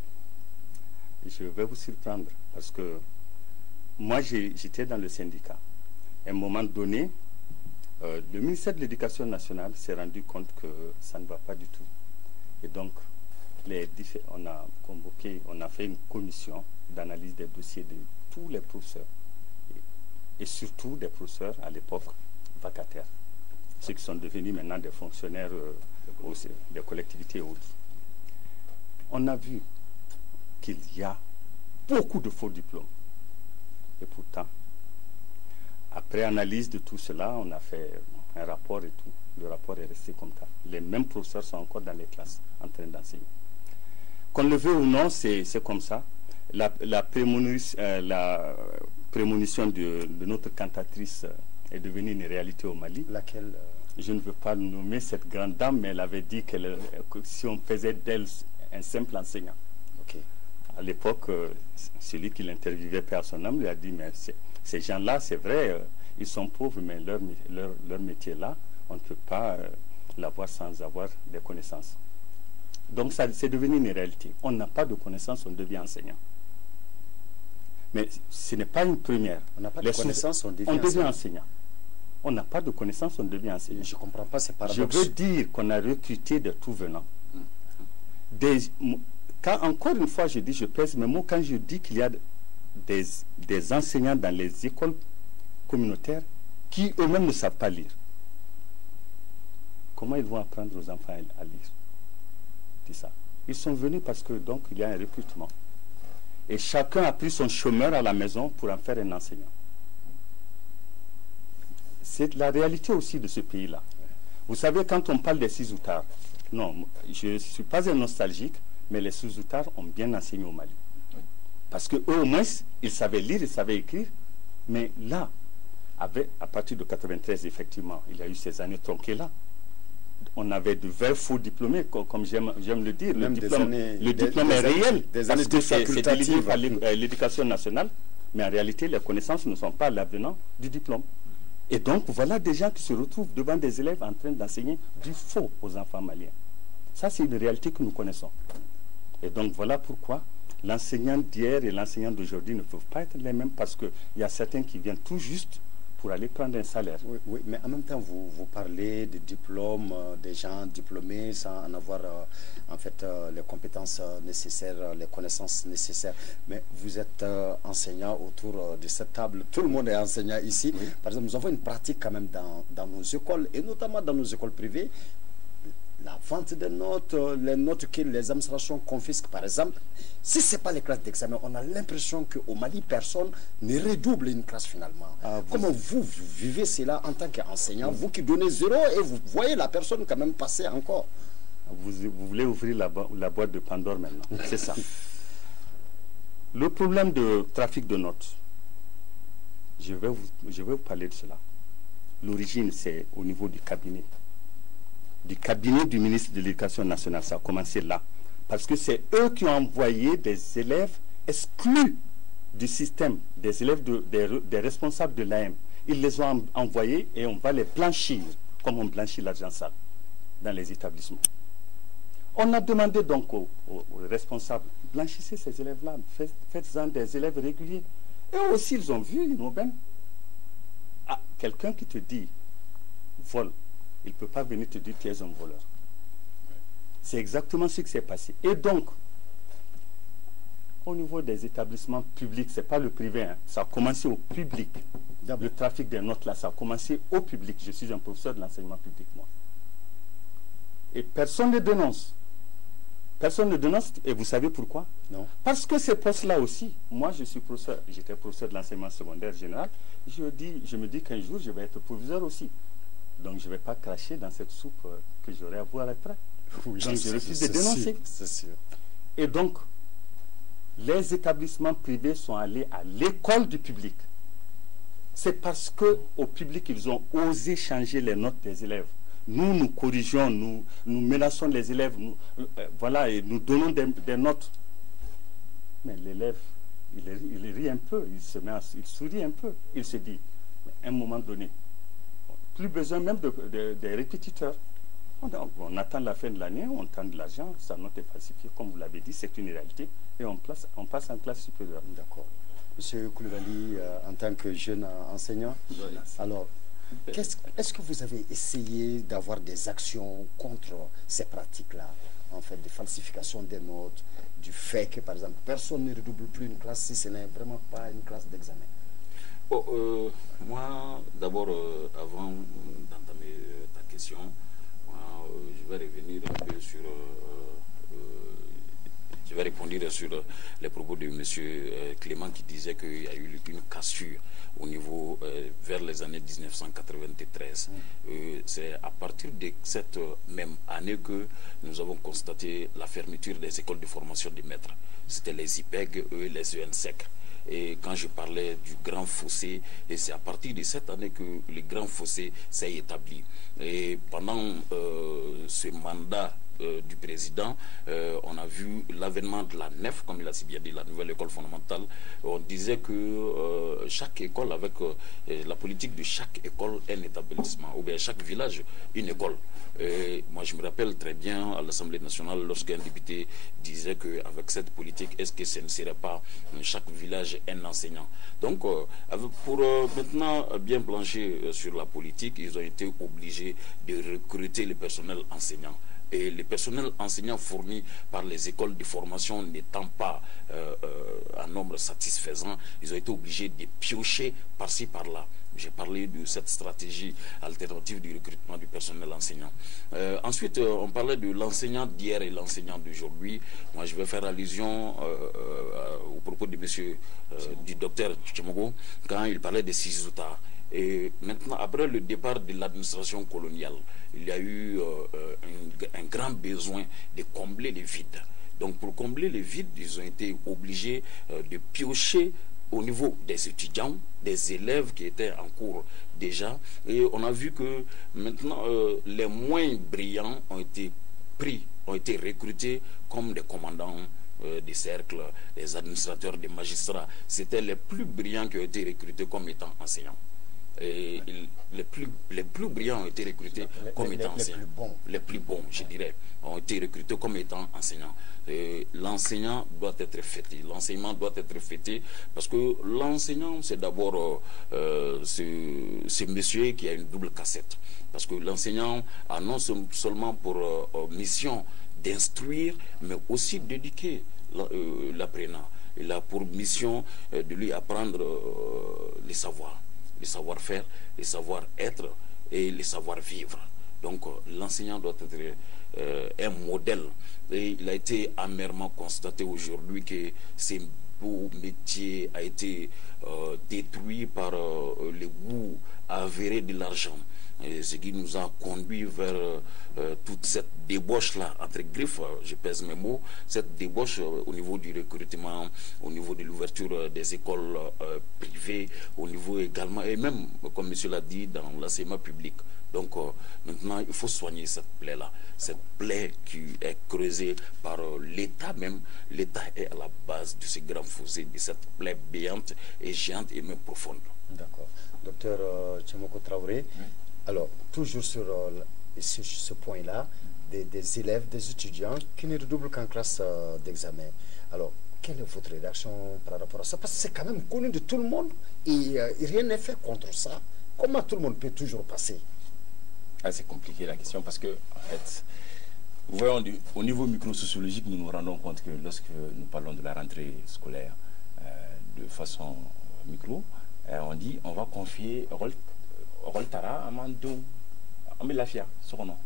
je vais vous surprendre parce que moi j'étais dans le syndicat. À un moment donné, le ministère de l'Éducation nationale s'est rendu compte que ça ne va pas du tout. Et donc, on a convoqué, on a fait une commission d'analyse des dossiers de tous les professeurs et surtout des professeurs à l'époque vacataires, ceux qui sont devenus maintenant des fonctionnaires des collectivités hautes. On a vu qu'il y a beaucoup de faux diplômes. Et pourtant, après analyse de tout cela, on a fait un rapport et tout. Le rapport est resté comme ça. Les mêmes professeurs sont encore dans les classes en train d'enseigner. Qu'on le veut ou non, c'est comme ça. La prémonition de notre cantatrice est devenue une réalité au Mali. Laquelle Je ne veux pas nommer cette grande dame, mais elle avait dit que si on faisait d'elle un simple enseignant. Okay. À l'époque, celui qui l'interviewait, père son âme, lui a dit, mais ces gens-là, c'est vrai, ils sont pauvres, mais leur métier-là, on ne peut pas l'avoir sans avoir des connaissances. Donc c'est devenu une réalité. On n'a pas de connaissances, on devient enseignant. Mais ce n'est pas une première. On n'a pas de connaissances, on devient enseignant. On n'a pas de connaissances, on devient enseignant. Je ne comprends pas ces paradoxes. Je veux dire qu'on a recruté de tout venant. Encore une fois, je dis, je pèse mes mots, quand je dis qu'il y a des enseignants dans les écoles communautaires qui eux-mêmes ne savent pas lire. Comment ils vont apprendre aux enfants à lire? C'est ça. Ils sont venus parce que donc il y a un recrutement. Et chacun a pris son chômeur à la maison pour en faire un enseignant. C'est la réalité aussi de ce pays-là. Vous savez, quand on parle des Sous-Outards, non, je ne suis pas un nostalgique, mais les Sous-Outards ont bien enseigné au Mali. Parce qu'eux, au moins, ils savaient lire, ils savaient écrire. Mais là, à partir de 93, effectivement, il y a eu ces années tronquées-là. On avait de vrais faux diplômés, comme j'aime le dire. Le diplôme est réel, parce que c'est délivré par l'Éducation nationale, mais en réalité, les connaissances ne sont pas l'avenant du diplôme. Et donc, voilà des gens qui se retrouvent devant des élèves en train d'enseigner du faux aux enfants maliens. Ça, c'est une réalité que nous connaissons. Et donc, voilà pourquoi l'enseignant d'hier et l'enseignant d'aujourd'hui ne peuvent pas être les mêmes, parce qu'il y a certains qui viennent tout juste pour aller prendre un salaire. Oui, mais en même temps, vous parlez de diplômes, des gens diplômés sans en avoir en fait les compétences nécessaires, les connaissances nécessaires. Mais vous êtes enseignant autour de cette table. Tout le monde est enseignant ici. Oui. Par exemple, nous avons une pratique quand même dans nos écoles, et notamment dans nos écoles privées. La vente des notes, les notes que les administrations confisquent, par exemple, si ce n'est pas les classes d'examen, on a l'impression qu'au Mali, personne ne redouble une classe finalement. Comment vous vivez cela en tant qu'enseignant, vous qui donnez 0 et vous voyez la personne quand même passer encore? Vous voulez ouvrir la boîte de Pandore maintenant, c'est ça. Le problème de trafic de notes, je vais vous parler de cela. L'origine, c'est au niveau du cabinet. Du cabinet du ministre de l'Éducation nationale. Ça a commencé là, Parce que c'est eux qui ont envoyé des élèves exclus du système, des élèves des responsables de l'AM. Ils les ont envoyés et on va les blanchir, comme on blanchit l'argent sale dans les établissements. On a demandé donc aux responsables, blanchissez ces élèves-là, faites-en des élèves réguliers. Et aussi, ils ont vu, une aubaine. Ah, quelqu'un qui te dit, vole, il ne peut pas venir te dire que tu es un voleur. C'est exactement ce qui s'est passé. Et donc, au niveau des établissements publics, ce n'est pas le privé, hein, ça a commencé au public. Le trafic des notes, là, ça a commencé au public. Je suis un professeur de l'enseignement public, moi. Et personne ne dénonce. Personne ne dénonce, et vous savez pourquoi? Non. Parce que ces postes-là aussi, moi je suis professeur, j'étais professeur de l'enseignement secondaire général, je me dis qu'un jour je vais être proviseur aussi. Donc je ne vais pas cracher dans cette soupe que j'aurai à boire après. Oui, donc je refuse de dénoncer. C'est sûr. Et donc, les établissements privés sont allés à l'école du public. C'est parce qu'au public, ils ont osé changer les notes des élèves. Nous, nous corrigeons, nous menaçons les élèves, voilà, et nous donnons des notes. Mais l'élève, il rit un peu, il sourit un peu. Il se dit, à un moment donné, plus besoin même des répétiteurs. On attend la fin de l'année, on tend de l'argent, sa note est falsifiée, comme vous l'avez dit, c'est une réalité, et on passe en classe supérieure. D'accord. Monsieur Koulibaly, en tant que jeune enseignant, alors, est-ce que vous avez essayé d'avoir des actions contre ces pratiques-là, en fait, de falsification des notes, du fait que, par exemple, personne ne redouble plus une classe si ce n'est vraiment pas une classe d'examen? Bon, moi, d'abord, avant d'entamer ta question, je vais revenir un peu sur... je vais répondre sur les propos de M. Clément qui disait qu'il y a eu une cassure au niveau vers les années 1993. C'est à partir de cette même année que nous avons constaté la fermeture des écoles de formation des maîtres. C'était les IPEG et les ENSEC. Et quand je parlais du grand fossé, et c'est à partir de cette année que le grand fossé s'est établi. Et pendant ce mandat du président, on a vu l'avènement de la NEF, comme il a si bien dit, la nouvelle école fondamentale. On disait que chaque école, avec la politique de chaque école, un établissement, ou bien chaque village, une école. Et moi, je me rappelle très bien à l'Assemblée nationale, lorsqu'un député disait qu'avec cette politique, est-ce que ce ne serait pas chaque village un enseignant? Donc, pour maintenant bien plancher sur la politique, ils ont été obligés de recruter le personnel enseignant. Et les personnels enseignants fournis par les écoles de formation n'étant pas en nombre satisfaisant, ils ont été obligés de piocher par-ci, par-là. J'ai parlé de cette stratégie alternative du recrutement du personnel enseignant. Ensuite, on parlait de l'enseignant d'hier et l'enseignant d'aujourd'hui. Moi, je vais faire allusion au propos de monsieur, du docteur Tchemogo, quand il parlait de Sisuta. Et maintenant, après le départ de l'administration coloniale, il y a eu un grand besoin de combler les vides. Donc pour combler les vides, ils ont été obligés de piocher au niveau des étudiants, des élèves qui étaient en cours déjà. Et on a vu que maintenant, les moins brillants ont été pris, ont été recrutés comme des commandants des cercles, des administrateurs, des magistrats. C'était les plus brillants qui ont été recrutés comme étant enseignants. Et les plus brillants ont été recrutés comme étant enseignants. Les plus bons, je dirais, ont été recrutés comme étant enseignants. L'enseignant doit être fêté. L'enseignement doit être fêté parce que l'enseignant, c'est d'abord ce monsieur qui a une double cassette. Parce que l'enseignant a non seulement pour mission d'instruire, mais aussi d'éduquer l'apprenant. Il a pour mission de lui apprendre les savoirs. Les savoir-faire, les savoir-être et les savoir-vivre. Donc l'enseignant doit être un modèle. Et il a été amèrement constaté aujourd'hui que ce beau métier a été détruit par le goût avéré de l'argent. Et ce qui nous a conduit vers toute cette débauche-là, entre griffes, je pèse mes mots, cette débauche au niveau du recrutement, au niveau de l'ouverture des écoles privées, au niveau également, et même, comme monsieur l'a dit, dans l'enseignement public. Donc maintenant, il faut soigner cette plaie-là, cette plaie qui est creusée par l'État même. L'État est à la base de ce grand fossé, de cette plaie béante et géante et même profonde. D'accord. Docteur Tchemoko Traoré, oui. Alors, toujours sur ce point-là, des élèves, des étudiants qui ne redoublent qu'en classe d'examen. Alors, quelle est votre réaction par rapport à ça? Parce que c'est quand même connu de tout le monde et rien n'est fait contre ça. Comment tout le monde peut toujours passer? C'est compliqué la question parce que, en fait, vous voyez, au niveau microsociologique, nous nous rendons compte que lorsque nous parlons de la rentrée scolaire de façon micro, on dit on va confier Roltara à Mando, à Melafia, son nom.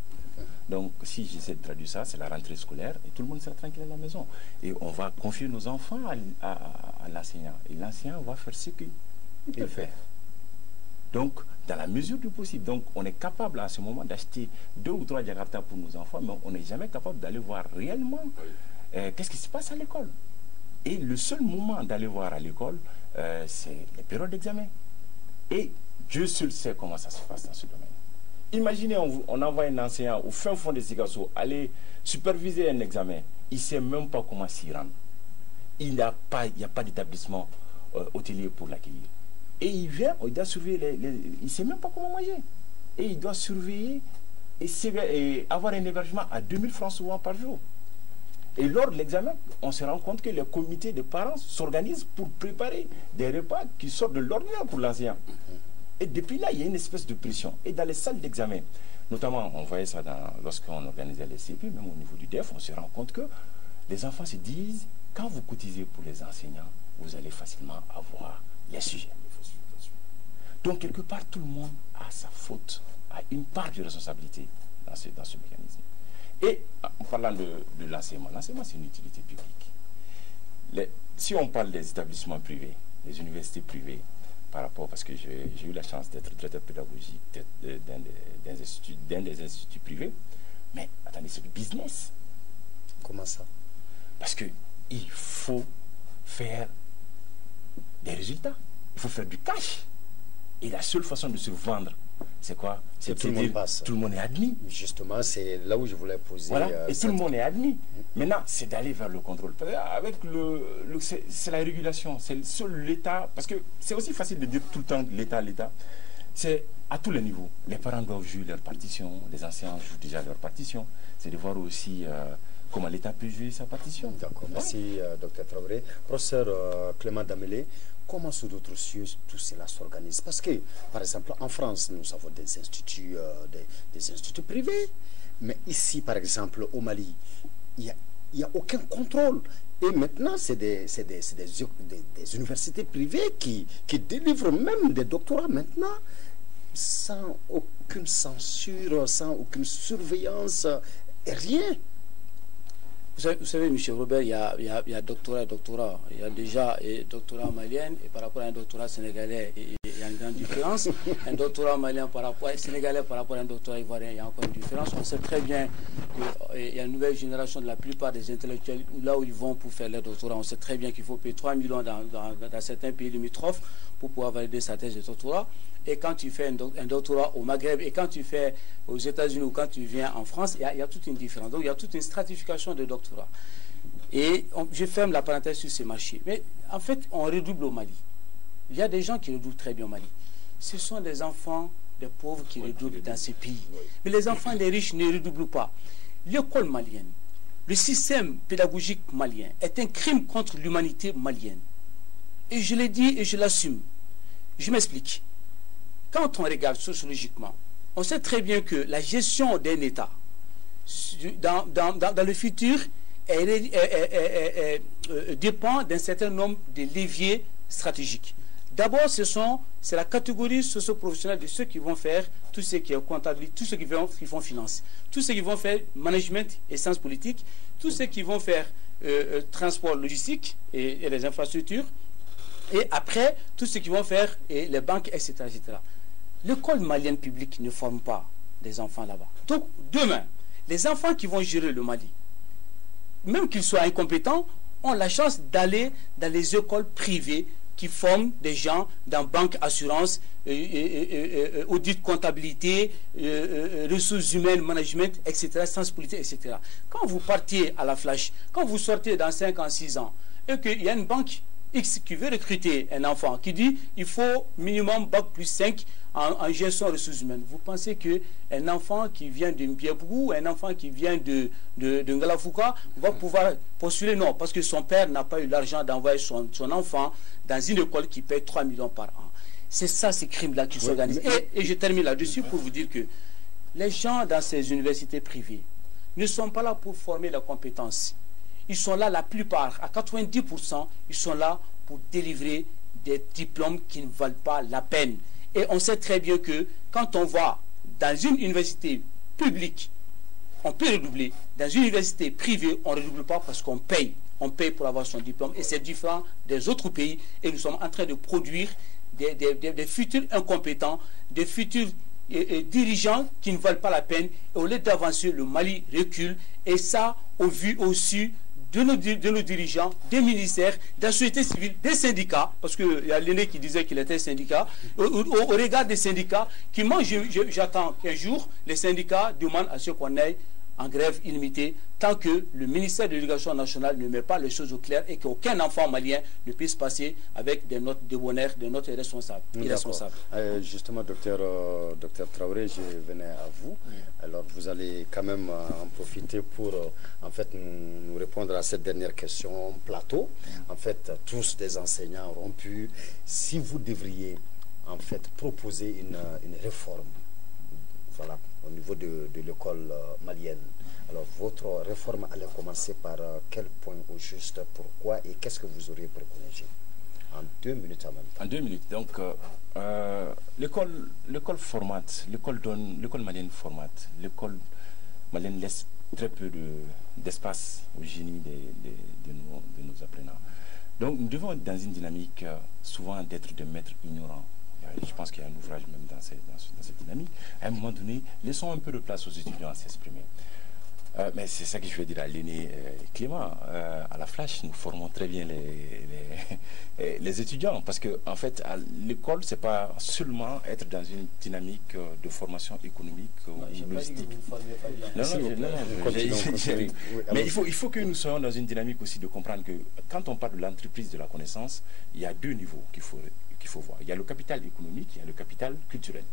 Donc, si j'essaie de traduire ça, c'est la rentrée scolaire et tout le monde sera tranquille à la maison. Et on va confier nos enfants à l'enseignant. Et l'enseignant va faire ce qu'il peut faire. Donc, dans la mesure du possible. Donc, on est capable à ce moment d'acheter 2 ou 3 Jakarta pour nos enfants, mais on n'est jamais capable d'aller voir réellement qu'est-ce qui se passe à l'école. Et le seul moment d'aller voir à l'école, c'est les périodes d'examen. Et Dieu seul sait comment ça se passe dans ce domaine. Imaginez, on envoie un enseignant au fin fond de Sigasso aller superviser un examen. Il ne sait même pas comment s'y rendre. Il n'y a pas d'établissement hôtelier pour l'accueillir. Et il vient, il doit surveiller, il ne sait même pas comment manger. Et il doit surveiller et avoir un hébergement à 2000 francs souvent par jour. Et lors de l'examen, on se rend compte que les comités de parents s'organisent pour préparer des repas qui sortent de l'ordinaire pour l'enseignant. Et depuis là, il y a une espèce de pression. Et dans les salles d'examen, notamment, on voyait ça lorsqu'on organisait les CP, même au niveau du DEF, on se rend compte que les enfants se disent, quand vous cotisez pour les enseignants, vous allez facilement avoir les sujets. Donc, quelque part, tout le monde a sa faute, a une part de responsabilité dans ce mécanisme. Et en parlant de l'enseignement, l'enseignement, c'est une utilité publique. Si on parle des établissements privés, des universités privées, par rapport, parce que j'ai eu la chance d'être directeur pédagogique d'un des instituts privés, mais attendez, c'est du business. Comment ça? Parce qu'il faut faire des résultats, il faut faire du cash. Et la seule façon de se vendre, c'est quoi? C'est tout le monde passe. Tout le monde est admis. Justement, c'est là où je voulais poser. Voilà, et tout le monde est admis. Maintenant, c'est d'aller vers le contrôle. Avec c'est la régulation, c'est seul l'État. Parce que c'est aussi facile de dire tout le temps l'État, l'État. C'est à tous les niveaux. Les parents doivent jouer leur partition, les enseignants jouent déjà leur partition. C'est de voir aussi comment l'État peut jouer sa partition. D'accord, merci Dr Traoré. Professeur Clément Damélé, comment sous d'autres cieux tout cela s'organise? Parce que, par exemple, en France, nous avons des instituts, des instituts privés, mais ici, par exemple, au Mali, il n'y a aucun contrôle. Et maintenant, c'est des universités privées qui délivrent même des doctorats maintenant, sans aucune censure, sans aucune surveillance, rien. Vous savez, M. Robert, il y a doctorat. Il y a déjà un doctorat malien et par rapport à un doctorat sénégalais, il y a une grande différence. Un doctorat malien sénégalais par rapport à un doctorat ivoirien, il y a encore une différence. On sait très bien qu'il y a une nouvelle génération de la plupart des intellectuels, là où ils vont pour faire leur doctorat. On sait très bien qu'il faut payer 3 millions dans certains pays limitrophes pour pouvoir valider sa thèse de doctorat. Et quand tu fais un doctorat au Maghreb, et quand tu fais aux États-Unis ou quand tu viens en France, il y a toute une différence. Donc il y a toute une stratification de doctorat. Et je ferme la parenthèse sur ces marchés. Mais en fait, on redouble au Mali. Il y a des gens qui redoublent très bien au Mali. Ce sont des enfants des pauvres qui redoublent dans ces pays. Mais les enfants des riches ne redoublent pas. L'école malienne, le système pédagogique malien est un crime contre l'humanité malienne. Et je l'ai dit et je l'assume. Je m'explique. Quand on regarde sociologiquement, on sait très bien que la gestion d'un État dans le futur dépend d'un certain nombre de leviers stratégiques. D'abord, c'est la catégorie socio-professionnelle de ceux qui vont faire tout ce qui est comptabilité, tous ceux qui font finance, tous ceux qui vont faire management et sciences politiques, tous ceux qui vont faire transport logistique et les infrastructures, et après, tous ceux qui vont faire les banques, etc., etc. l'école malienne publique ne forme pas des enfants là-bas. Donc, demain, les enfants qui vont gérer le Mali, même qu'ils soient incompétents, ont la chance d'aller dans les écoles privées qui forment des gens dans banque, assurance, audit, comptabilité, ressources humaines, management, etc., sciences politiques, etc. Quand vous partiez à la flash, quand vous sortez dans 5 ans, 6 ans, et qu'il y a une banque X qui veut recruter un enfant, qui dit il faut minimum bac plus 5 en gestion ressources humaines. Vous pensez qu'un enfant qui vient de Mpiebou, un enfant qui vient de Ngalafouka va pouvoir postuler? Non, parce que son père n'a pas eu l'argent d'envoyer son enfant dans une école qui paye 3 millions par an. C'est ça, ces crimes-là qui s'organisent. Et je termine là-dessus pour vous dire que les gens dans ces universités privées ne sont pas là pour former la compétence. Ils sont là, la plupart, à 90%, ils sont là pour délivrer des diplômes qui ne valent pas la peine. Et on sait très bien que quand on va dans une université publique, on peut redoubler. Dans une université privée, on ne redouble pas parce qu'on paye. On paye pour avoir son diplôme. Et c'est différent des autres pays. Et nous sommes en train de produire des futurs incompétents, des futurs dirigeants qui ne valent pas la peine. Et au lieu d'avancer, le Mali recule. Et ça, au vu aussi de nos dirigeants, des ministères, de la société civile, des syndicats, parce qu'il y a l'aîné qui disait qu'il était syndicat, au regard des syndicats, qui moi j'attends qu'un jour, les syndicats demandent à ce qu'on aille en grève illimitée, tant que le ministère de l'Éducation nationale ne met pas les choses au clair et qu'aucun enfant malien ne puisse passer avec des notes de bonheur, des notes irresponsables. Justement, docteur Traoré, je venais à vous. Alors, vous allez quand même en profiter pour en fait, nous répondre à cette dernière question plateau. En fait, tous des enseignants auront pu, si vous devriez en fait proposer une réforme, voilà, au niveau de l'école malienne. Alors, votre réforme allait commencer par quel point au juste, pourquoi et qu'est-ce que vous auriez préconisé? En 2 minutes en même temps. En 2 minutes. Donc, l'école formate, l'école malienne formate, l'école malienne laisse très peu d'espace au génie de nos apprenants. Donc, nous devons être dans une dynamique souvent d'être des maîtres ignorants. Je pense qu'il y a un ouvrage même dans cette dynamique. À un moment donné, laissons un peu de place aux étudiants à s'exprimer. Mais c'est ça que je veux dire à l'aîné Clément. À la Flash, nous formons très bien les étudiants. Parce qu'en en fait, à l'école, ce n'est pas seulement être dans une dynamique de formation économique ou logistique. Mais il faut que nous soyons dans une dynamique aussi de comprendre que quand on parle de l'entreprise de la connaissance, il y a 2 niveaux qu'il faut voir. Il y a le capital économique, il y a le capital culturel.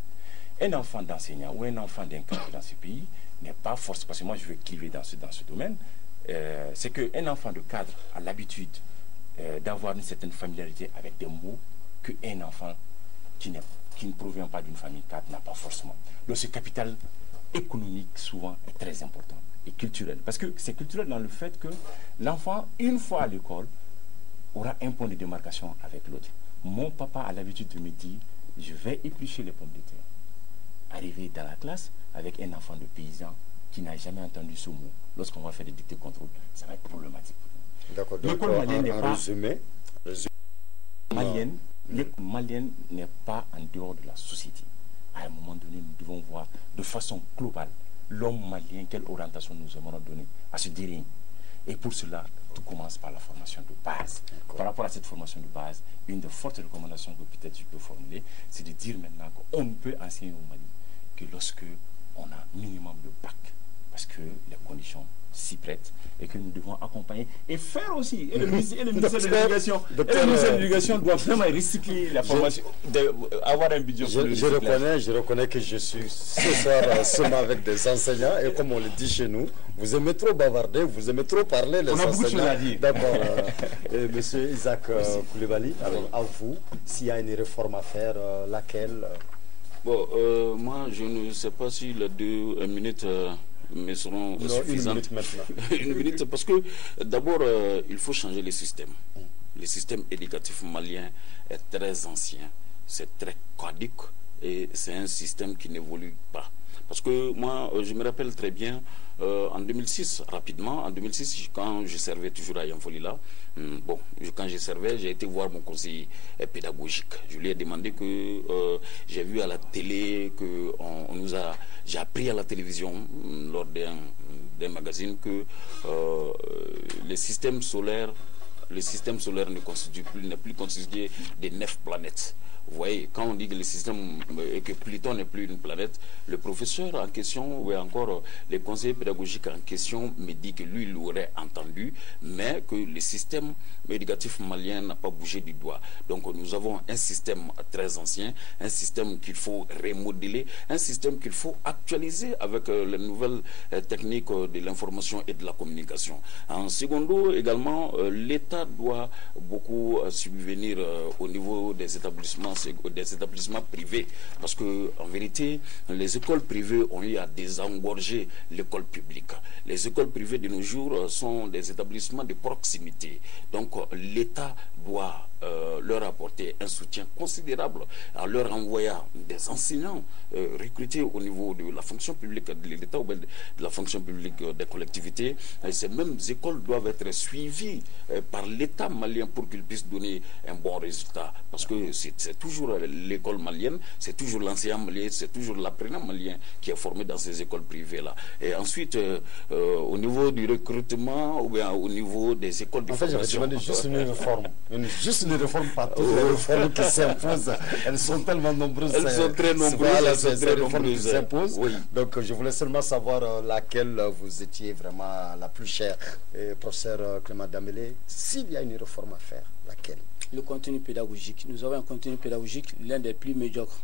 Un enfant d'enseignant ou un enfant d'un cadre dans ce pays n'est pas forcément, parce que moi je veux cliver dans ce domaine, c'est qu'un enfant de cadre a l'habitude d'avoir une certaine familiarité avec des mots qu'un enfant qui ne provient pas d'une famille cadre n'a pas forcément. Donc ce capital économique souvent est très important et culturel. Parce que c'est culturel dans le fait que l'enfant, une fois à l'école, aura un point de démarcation avec l'autre. Mon papa a l'habitude de me dire, je vais éplucher les pommes de terre. Arriver dans la classe avec un enfant de paysan qui n'a jamais entendu ce mot, lorsqu'on va faire des dictées contrôle, ça va être problématique. D'accord, donc en résumé, l'école malienne n'est pas en dehors de la société. À un moment donné, nous devons voir de façon globale l'homme malien, quelle orientation nous aimerons donner à ce dirigeant. Et pour cela, tout commence par la formation de base. Par rapport à cette formation de base, une des fortes recommandations que peut-être je peux formuler, c'est de dire maintenant qu'on ne peut enseigner au Mali que lorsque on a minimum le bac, parce que les conditions s'y prêtent et que nous devons accompagner et faire aussi. Et le ministère de l'Éducation doit vraiment recycler la formation, avoir un budget pour je reconnais que je suis ce soir seulement avec des enseignants et comme on le dit chez nous, vous aimez trop bavarder, vous aimez trop parler, les enseignants. On a beaucoup de choses à dire. D'accord. Monsieur Isaac Koulibaly, alors à vous, s'il y a une réforme à faire, laquelle Bon, moi je ne sais pas si les 2 minutes me seront suffisantes. 1 minute maintenant. 1 minute parce que d'abord il faut changer le système. Le système éducatif malien est très ancien, c'est très caduc et c'est un système qui n'évolue pas. Parce que moi, je me rappelle très bien, en 2006, rapidement, en 2006, quand je servais toujours à Yanfolila, quand je servais, j'ai été voir mon conseiller pédagogique. Je lui ai demandé que j'ai vu à la télé que j'ai appris à la télévision lors d'un magazine que le système solaire n'est plus constitué des 9 planètes. Vous voyez, quand on dit que le système et que Pluton n'est plus une planète, le professeur en question, ou encore les conseillers pédagogiques en question me dit que lui, il l'aurait entendu, mais que le système éducatif malien n'a pas bougé du doigt. Donc nous avons un système très ancien, un système qu'il faut remodeler, un système qu'il faut actualiser avec les nouvelles techniques de l'information et de la communication. En secondo, également, l'État doit beaucoup subvenir au niveau des établissements privés, parce que en vérité les écoles privées ont eu à désengorger l'école publique. Les écoles privées de nos jours sont des établissements de proximité, donc l'État doit leur apporter un soutien considérable en leur envoyant des enseignants recrutés au niveau de la fonction publique de l'État ou de la fonction publique des collectivités. Et ces mêmes écoles doivent être suivies par l'État malien pour qu'ils puissent donner un bon résultat, parce que c'est toujours l'école malienne, c'est toujours l'enseignant malien, c'est toujours l'apprenant malien qui est formé dans ces écoles privées-là. Et ensuite, au niveau du recrutement ou bien au niveau des écoles de formation... En fait, j'avais demandé juste une réforme. Juste une réforme, pas toutes les réformes qui s'imposent. Elles sont tellement nombreuses. Elles sont très nombreuses. Voilà, ces réformes qui nombreuses. s'imposent. Oui. Donc, je voulais seulement savoir laquelle vous étiez vraiment la plus chère. Et, professeur Clément Dambélé, s'il y a une réforme à faire, laquelle? Le contenu pédagogique. Nous avons un contenu pédagogique, l'un des plus médiocres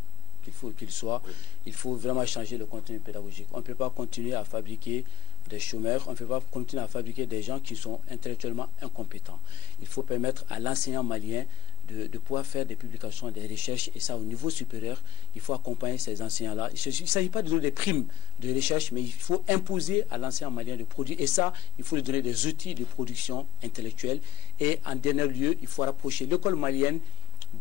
qu'il soit. Oui. Il faut vraiment changer le contenu pédagogique. On ne peut pas continuer à fabriquer des chômeurs, on ne peut pas continuer à fabriquer des gens qui sont intellectuellement incompétents. Il faut permettre à l'enseignant malien de pouvoir faire des publications, des recherches, et ça au niveau supérieur, il faut accompagner ces enseignants-là. Il ne s'agit pas de donner des primes de recherche, mais il faut imposer à l'enseignant malien de produire, et ça, il faut lui donner des outils de production intellectuelle, et en dernier lieu, il faut rapprocher l'école malienne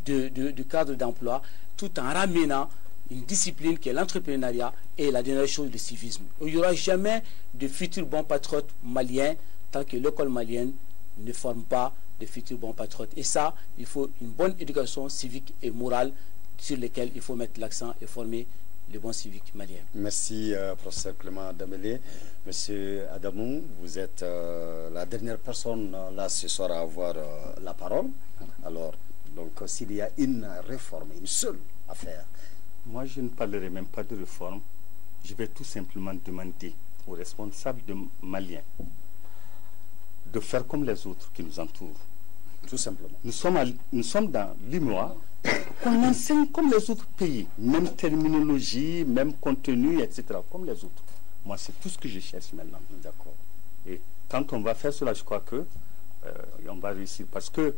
du cadre d'emploi, tout en ramenant une discipline qui est l'entrepreneuriat et la dernière chose, le civisme. Il n'y aura jamais de futurs bons patriotes maliens tant que l'école malienne ne forme pas de futurs bons patriotes. Et ça, il faut une bonne éducation civique et morale sur lesquelles il faut mettre l'accent et former les bons civiques maliens. Merci, professeur Clément Dambélé. Monsieur Adamou, vous êtes la dernière personne là ce soir à avoir la parole. Alors, donc, s'il y a une réforme, une seule à faire, moi, je ne parlerai même pas de réforme. Je vais tout simplement demander aux responsables maliens de faire comme les autres qui nous entourent. Tout simplement. Nous sommes dans l'UMOA, qu'on enseigne comme les autres pays, même terminologie, même contenu, etc., comme les autres. Moi, c'est tout ce que je cherche maintenant. D'accord. Et quand on va faire cela, je crois que on va réussir. Parce que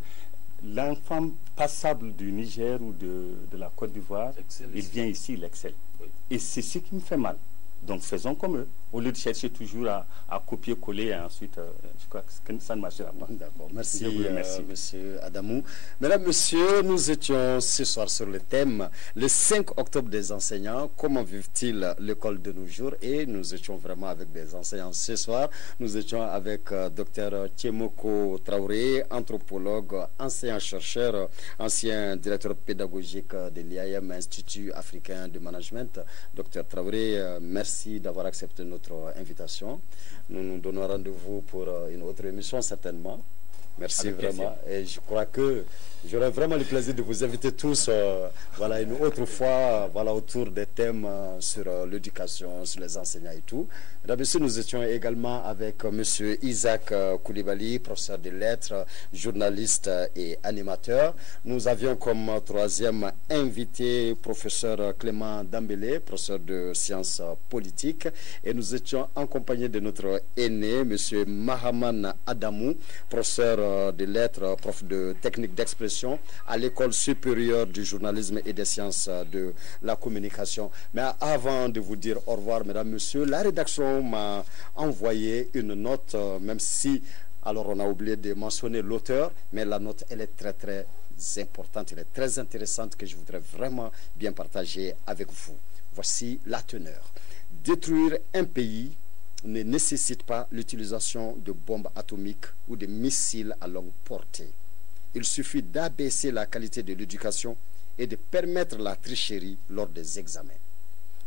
l'enfant passable du Niger ou de la Côte d'Ivoire, il vient ici, il excelle. Oui. Et c'est ce qui me fait mal. Donc faisons comme eux, au lieu de chercher toujours à copier-coller et ensuite, je crois que ça ne marchera pas. D'accord, merci, monsieur Adamou. Mesdames, messieurs, nous étions ce soir sur le thème le 5 octobre des enseignants, comment vivent-ils l'école de nos jours? Et nous étions vraiment avec des enseignants ce soir. Nous étions avec Dr Tchemoko Traoré, anthropologue, enseignant-chercheur, ancien directeur pédagogique de l'IAM, Institut africain de management. Dr Traoré, merci d'avoir accepté notre invitation. Nous nous donnons rendez-vous pour une autre émission certainement. Merci vraiment. Et je crois que j'aurai vraiment le plaisir de vous inviter tous voilà, une autre fois voilà, autour des thèmes sur l'éducation, sur les enseignants et tout. Mesdames et messieurs, nous étions également avec M. Isaac Koulibaly, professeur de lettres, journaliste et animateur. Nous avions comme troisième invité professeur Clément Dambélé, professeur de sciences politiques. Et nous étions accompagnés de notre aîné, M. Mahaman Adamou, professeur de lettres, prof de technique d'expression à l'école supérieure du journalisme et des sciences de la communication. Mais avant de vous dire au revoir, mesdames, messieurs, la rédaction m'a envoyé une note, même si, alors on a oublié de mentionner l'auteur, mais la note, elle est très, très importante, elle est très intéressante que je voudrais vraiment bien partager avec vous. Voici la teneur. Détruire un pays ne nécessite pas l'utilisation de bombes atomiques ou de missiles à longue portée. Il suffit d'abaisser la qualité de l'éducation et de permettre la tricherie lors des examens.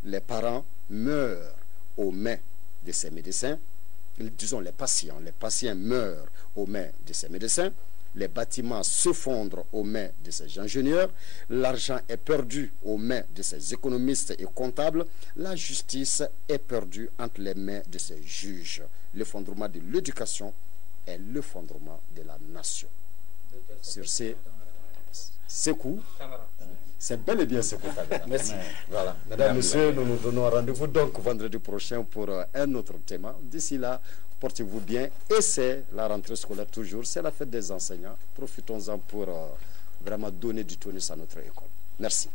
Les parents meurent aux mains de ces médecins, disons les patients meurent aux mains de ces médecins, les bâtiments s'effondrent aux mains de ces ingénieurs, l'argent est perdu aux mains de ces économistes et comptables, la justice est perdue entre les mains de ces juges. L'effondrement de l'éducation est l'effondrement de la nation. Sur ces coups, c'est bel et bien ce coup. Merci. Voilà. Mesdames, Messieurs, nous nous donnons rendez-vous donc vendredi prochain pour un autre thème. D'ici là, portez-vous bien. Et c'est la rentrée scolaire toujours. C'est la fête des enseignants. Profitons-en pour vraiment donner du tonus à notre école. Merci.